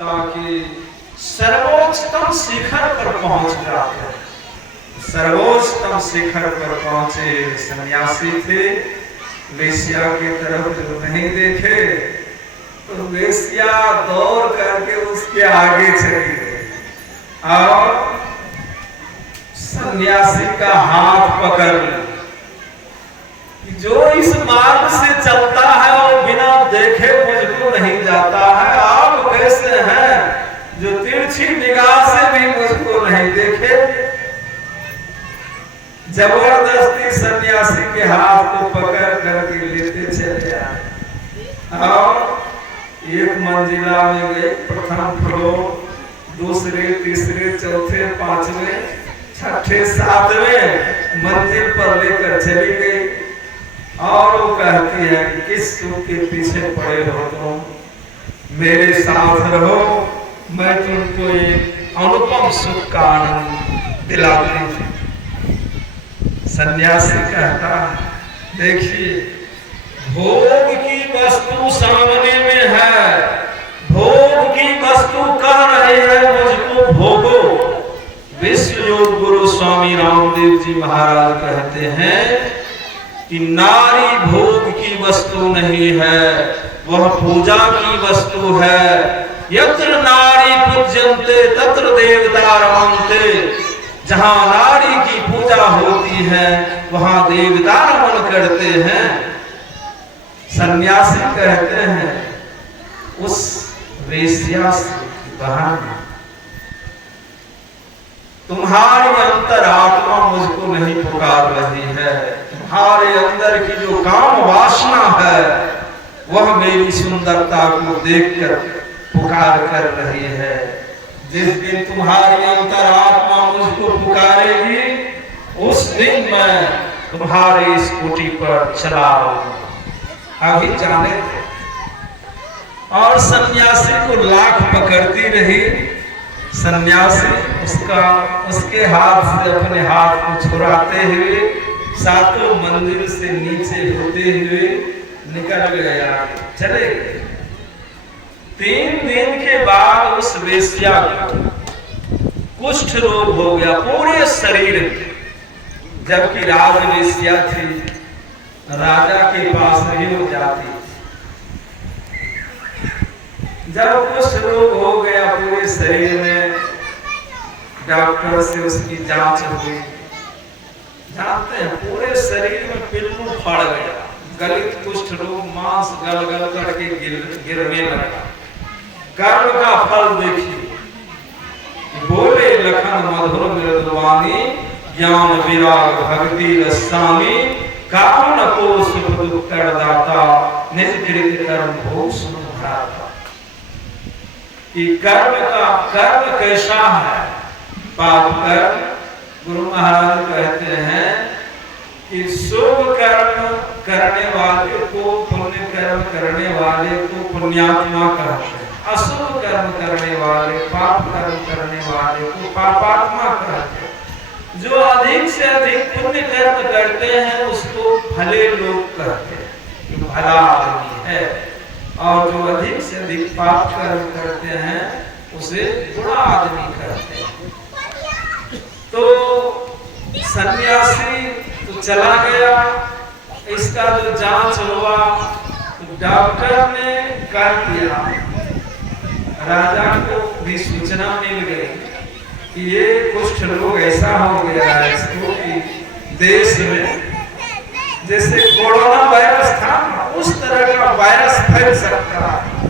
ताकि सर्वोच्चतम शिखर पर पहुंच जाते। सर्वोच्चतम शिखर पर पहुंचे सन्यासी थे। वेश्या की तरफ जो नहीं देखे तो वेश्या दौड़ करके उसके आगे चली गई और सन्यासी का हाथ पकड़ लिया। जो इस मार्ग से चलता है और बिना देखे मुझको नहीं जाता है, आप कैसे हैं जो तिरछी निगाह से भी मुझको नहीं देखे। जबरदस्ती सन्यासी के हाथ को पकड़ करके लेते चले आए और एक मंजिला में गए। प्रथम फ्लोर, दूसरे, तीसरे, चौथे, पांचवें, छठे, सातवें मंजिल पर लेकर चली गई और वो कहती है कि किस सुख के पीछे पड़े हो तुम, मेरे साथ रहो, मैं तुमको एक अनुपम सुख का आनंद दिलाती हूँ। सन्यासी कहता, देखिए भोग की वस्तु सामने में है, भोग की वस्तु कह रही है मुझको भोगो। विश्व योग गुरु स्वामी रामदेव जी महाराज कहते हैं कि नारी भोग की वस्तु नहीं है, वह पूजा की वस्तु है। यत्र नारी पूज्यन्ते तत्र देवता रमन्ते। जहां नारी की पूजा होती है वहां देवता रमन करते हैं। सन्यासी कहते हैं उस वेश्या से बहाना, तुम्हारी अंतरात्मा मुझको नहीं पुकार रही है, तुम्हारे अंदर की जो काम वासना है वह मेरी सुंदरता को देखकर पुकार कर रही है। जिस दिन तुम्हारी अंतरात्मा मुझको पुकारेगी उस दिन मैं तुम्हारे स्कूटी पर चला आऊंगा। अभी जाने थे। और सन्यासी को लाख पकड़ती रही। सन्यासी उसके हाथ से अपने हाथ को छुड़ाते हुए सातों मंजिल से नीचे होते हुए निकल गया, चले गए। 3 दिन के बाद उस वेश्या को कुष्ठ रोग हो गया पूरे शरीर में। जबकि राज वेश्या थी, राजा के पास नहीं हो जाती। जब कुष्ठ रोग हो गया पूरे शरीर में, डॉक्टर से उसकी जांच हुई। जानते हैं पूरे शरीर में पिल्लू फड़ गया, गलित कुष्ठ रोग, मांस गल गल करके गिरने लगा। कर्म का फल देखिए, बोले लखन मधुर मृदुवाणी, ज्ञान विराग भक्ति रसानी, काम न को सुख दुख कर दाता, निज कृत कर्म भोग सुन भराता। कि कर्म कैसा है, पाप कर्म। गुरु महाराज कहते हैं कि शुभ कर्म करने वाले को, पुण्य कर्म करने वाले को पुण्यात्मा कहते हैं, अशुभ कर्म करने वाले, पाप कर्म करने वाले को पापात्मा कहते हैं। जो अधिक से अधिक पुण्य कर्म करते हैं उसको भले लोग कहते हैं, जो भला आदमी है। और जो अधिक से अधिक पाप कर्म करते हैं उसे बुरा आदमी कहते हैं। तो सन्यासी तो चला गया। इसका जो जांच हुआ तो डॉक्टर ने कर दिया, राजा को भी सूचना मिल गई कि ये कुष्ठ रोग ऐसा हो गया है इसको कि देश में जैसे कोरोना वायरस था उस तरह का वायरस फैल सकता है।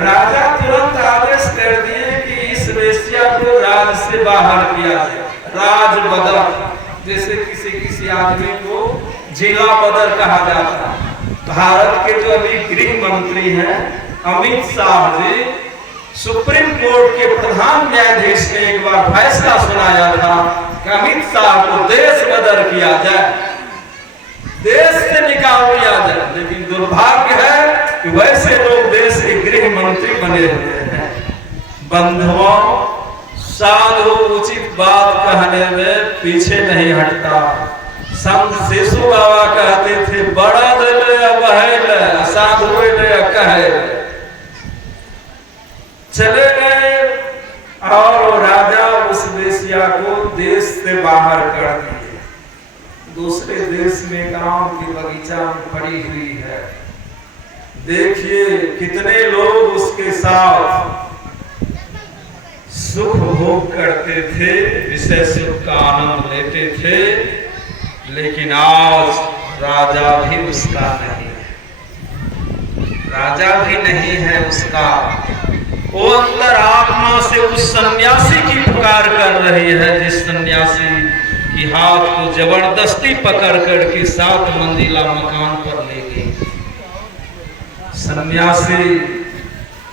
राजा तुरंत आदेश कर दिए कि इस वेश्या को राज से बाहर किया जाए। राज बदल, जैसे किसी आदमी को जिला बदल कहा जाता है। भारत के जो अभी गृह मंत्री हैं अमित शाह जी, सुप्रीम कोर्ट के प्रधान न्यायाधीश ने एक बार फैसला सुनाया था कि अमित शाह को देश बदल किया जाए, देश से निकाल दिया जाए। लेकिन दुर्भाग्य है कि वैसे लोग देश के गृह मंत्री बने हुए हैं। बंधुओं, साधु उचित बात कहने में पीछे नहीं हटता। संत शिशु बाबा कहते थे, बड़ा दिल बहल साधु कहे। चले गए और राजा उस वेश्या को देश से बाहर कर दिए। दूसरे देश में एक आम की बगीचा में पड़ी हुई है। देखिए कितने लोग उसके साथ सुख भोग करते थे, विषय सुख का आनंद लेते थे, लेकिन आज राजा भी उसका नहीं है, राजा भी नहीं है उसका। वो अंतर आत्मा से उस सन्यासी की पुकार कर रही है, जिस सन्यासी की हाथ को जबरदस्ती पकड़ करके 7 मंजिला मकान पर ले गई। सन्यासी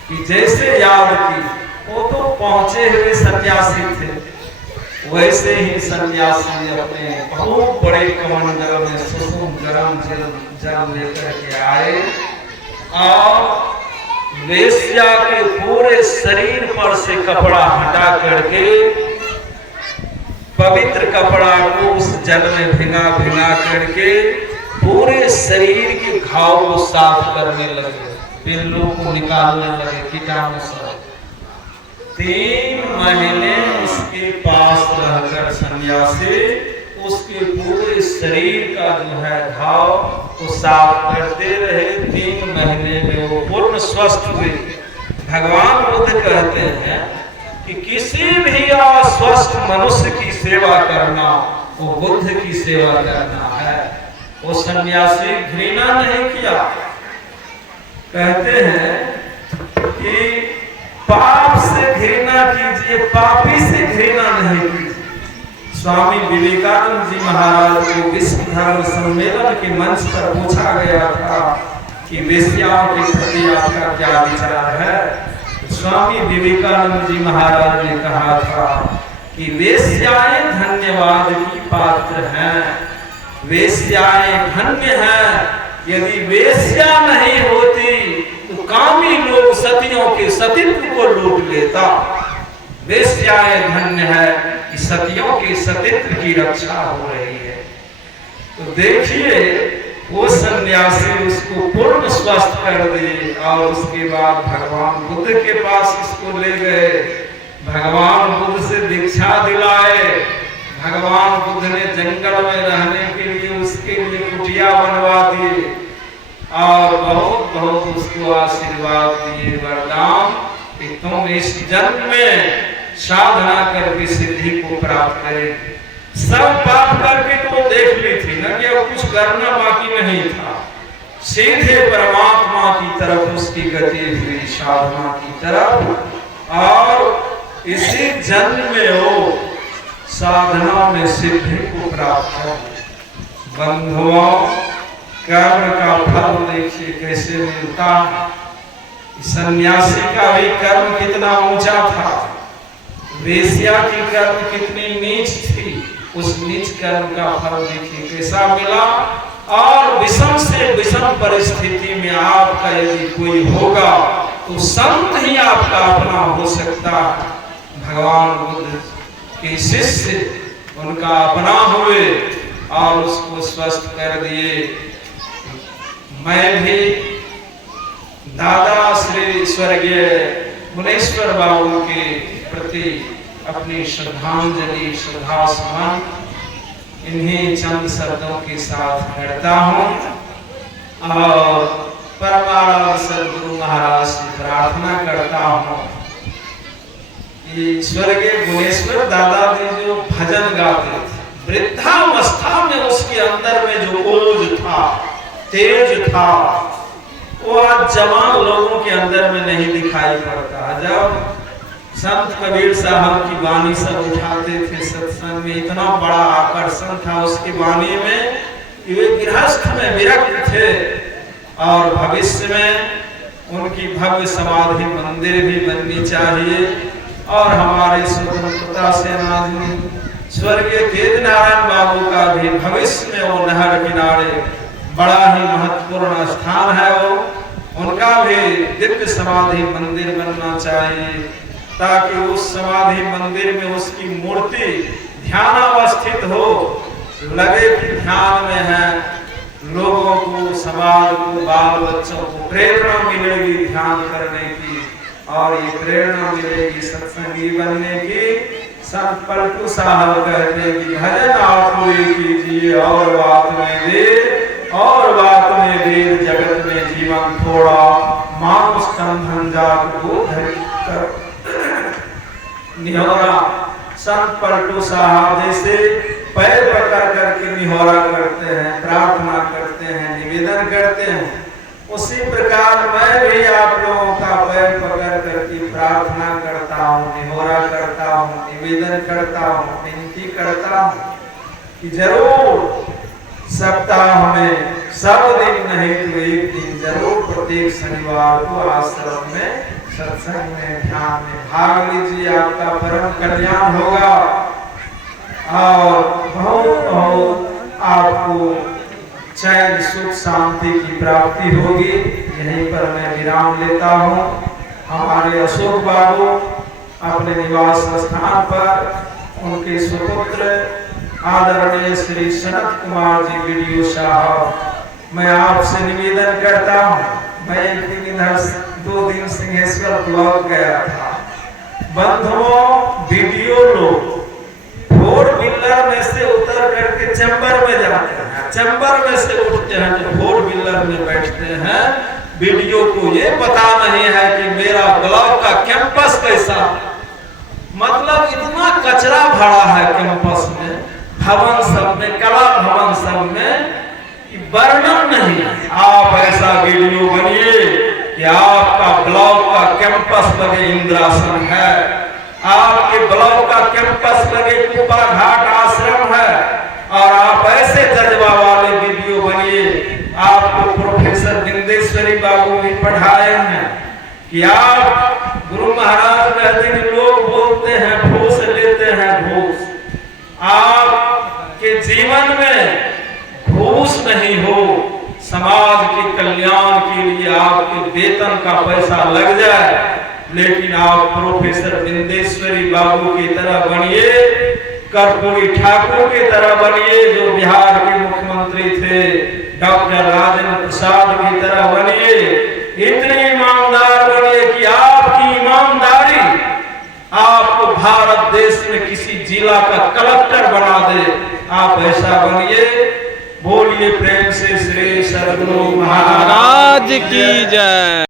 की जैसे याद की, वो तो पहुंचे हुए सन्यासी थे, वैसे ही सन्यासी अपने बहुत बड़े कमंडल में सुसुम गरम जल लेकर के आए और वेश्या के पूरे शरीर पर से कपड़ा हटा करके पवित्र कपड़ा को उस जल में भिगा भिगा करके पूरे शरीर के घाव को साफ करने लगे, पिल्लों को निकालने लगे, कीटाणु सब। 3 महीने उसके पास रहकर सन्यासी उसके पूरे शरीर का जो है घाव को साफ करते रहे। 3 महीने में वो पूर्ण स्वस्थ हुए। भगवान बुद्ध कहते हैं कि किसी भी अस्वस्थ मनुष्य की सेवा करना वो बुद्ध की सेवा करना है। वो सन्यासी घृणा नहीं किया। कहते हैं कि पाप से घृणा कीजिए, पापी से घृणा नहीं कीजिए। स्वामी विवेकानंद जी महाराज को विश्व धर्म सम्मेलन के मंच पर पूछा गया था कि वेश्याओं के प्रति आपका क्या विचार है। स्वामी विवेकानंद जी महाराज ने कहा था कि वेश्याएं धन्यवाद की पात्र हैं, वेश्याएं धन्य हैं। यदि वेश्या नहीं होती तो कामी लोग सतियों के सतीत्व को लूट लेता। वेश्याएं धन्य है कि सतियों के सतीत्व की रक्षा हो रही है। तो देखिए वो सन्यासी उसको पूर्ण स्वस्थ कर दिए और उसके बाद भगवान बुद्ध के पास इसको ले गए। भगवान बुद्ध से दीक्षा दिलाए। भगवान बुद्ध ने जंगल में रहने के लिए उसके लिए कुटिया बनवा दिए और बहुत बहुत उसको आशीर्वाद दिए, वरदान कि तुम इस जन्म में साधना करके सिद्धि को प्राप्त करें। सब पाप करके तो देख ली थी ना कि अब कुछ करना बाकी नहीं था। सीधे परमात्मा की तरफ उसकी गति हुई, साधना की तरफ, और इसी जन्म में वो साधना में सिद्धि को प्राप्त कर। बंधुओं, कर्म का फल देखिए कैसे मिलता। सन्यासी का भी कर्म कितना ऊंचा था, वेश्या की कर्म कितनी नीच थी, उस नीच कर्म का फल देखिए कैसा मिला। और विषम से विषम परिस्थिति में आपका यदि कोई होगा तो संत ही आपका अपना हो सकता है। भगवान बुद्ध के शिष्य उनका अपना हुए और उसको स्वस्थ कर दिए। मैं भी दादा श्री स्वर्गीय मुनेश्वर बाबू के प्रति अपनी श्रद्धांजलि, श्रद्धा सुमन इन्हीं चंद शब्दों के साथ करता हूँ और परमानंद सद्गुरु महाराज से प्रार्थना करता हूँ कि स्वर्गीय गुणेश्वर दादा जी जो भजन गाते थे, वृद्धावस्था में उसके अंदर में जो ओज था, तेज था, वो आज जवान लोगों के अंदर में नहीं दिखाई पड़ता। जब संत कबीर साहब की वाणी सब उठाते थे सत्संग में, इतना बड़ा आकर्षण था उसकी वाणी में कि वे गृहस्थ में विरक्त थे और भविष्य में उनकी भव्य समाधि मंदिर भी बननी चाहिए। और हमारे स्वतंत्रता सेनानी स्वर्गीय तेज नारायण बाबू का भी भविष्य में वो नहर किनारे बड़ा ही महत्वपूर्ण स्थान है, वो उनका भी दिव्य समाधि मंदिर बनना चाहिए ताकि उस समाधि मंदिर में उसकी मूर्ति ध्यानावस्थित हो, लगे कि ध्यान में है। लोगों को, समाज को, बाल बच्चों को प्रेरणा मिलेगी ध्यान करने की। और ये प्रेरणा मिलेगी सत्संगी बनने की। संत पलटू साहब कहते हैं कि भजन आप पूरी कीजिए और बात में देर, और बात में देर जगत में जीवन थोड़ा, मानुष कंधन जाग को धर निहोरा। संत पलटू साहब जैसे पैर पकड़ करके निहोरा करते हैं, प्रार्थना करते हैं, निवेदन करते हैं, उसी प्रकार मैं भी आप लोगों का पैर पकड़ करके प्रार्थना करता हूँ, निहोरा करता हूँ, निवेदन करता हूँ, विनती करता हूँ कि जरूर सप्ताह में सब दिन नहीं तो एक दिन जरूर प्रत्येक शनिवार को आश्रम में सत्संग में ध्यान में भाग लीजिए। आपका परम कल्याण होगा और बहुत बहुत आपको चैन सुख शांति की प्राप्ति होगी। यहीं पर मैं विराम लेता हूँ। हमारे अशोक बाबू अपने निवास स्थान पर उनके सुपुत्र आदरणीय श्री सनत कुमार जी वीडियो साहब, मैं आपसे निवेदन करता हूँ, मैं एक दिन इधर 2 दिन सिंहेश्वर ब्लॉक गया था। बंधुओं वीडियो लोग 4 व्हीलर में से उतर करके चैम्बर में जाते हैं, चैम्बर में से उठते हैं तो 4 व्हीलर में बैठते हैं। वीडियो को ये पता नहीं है कि मेरा ब्लॉक का कैंपस कैसा, मतलब इतना कचरा भरा है कैंपस में, भवन सब में, कला भवन सब में, वर्णन नहीं। आप ऐसा वीडियो बनिए कि आपका ब्लॉक का कैंपस लगे इंद्रासन है, आपके ब्लॉक का कैंपस लगे कुपा घाट आश्रम है, और आप ऐसे जज्बा वाले वीडियो बनिए। आपको प्रोफेसर बिंदेश्वरी बाबू भी पढ़ाए हैं कि आप, गुरु महाराज कहते हैं लोग बोलते हैं घूस लेते हैं घूस, आपके जीवन में घूस नहीं हो, समाज के कल्याण के लिए आपके वेतन का पैसा लग जाए, लेकिन आप प्रोफेसर बिंदेश्वरी बाबू की तरह बनिए, कर्पूरी ठाकुर की तरह बनिए जो बिहार के मुख्यमंत्री थे, डॉक्टर राजेंद्र प्रसाद की तरह बनिए, इतने ईमानदार बनिए कि आपकी ईमानदारी आपको भारत देश में किसी जिला का कलेक्टर बना दे। आप ऐसा बनिए। बोलिए प्रेम से श्री सद्गुरु महाराज की जय।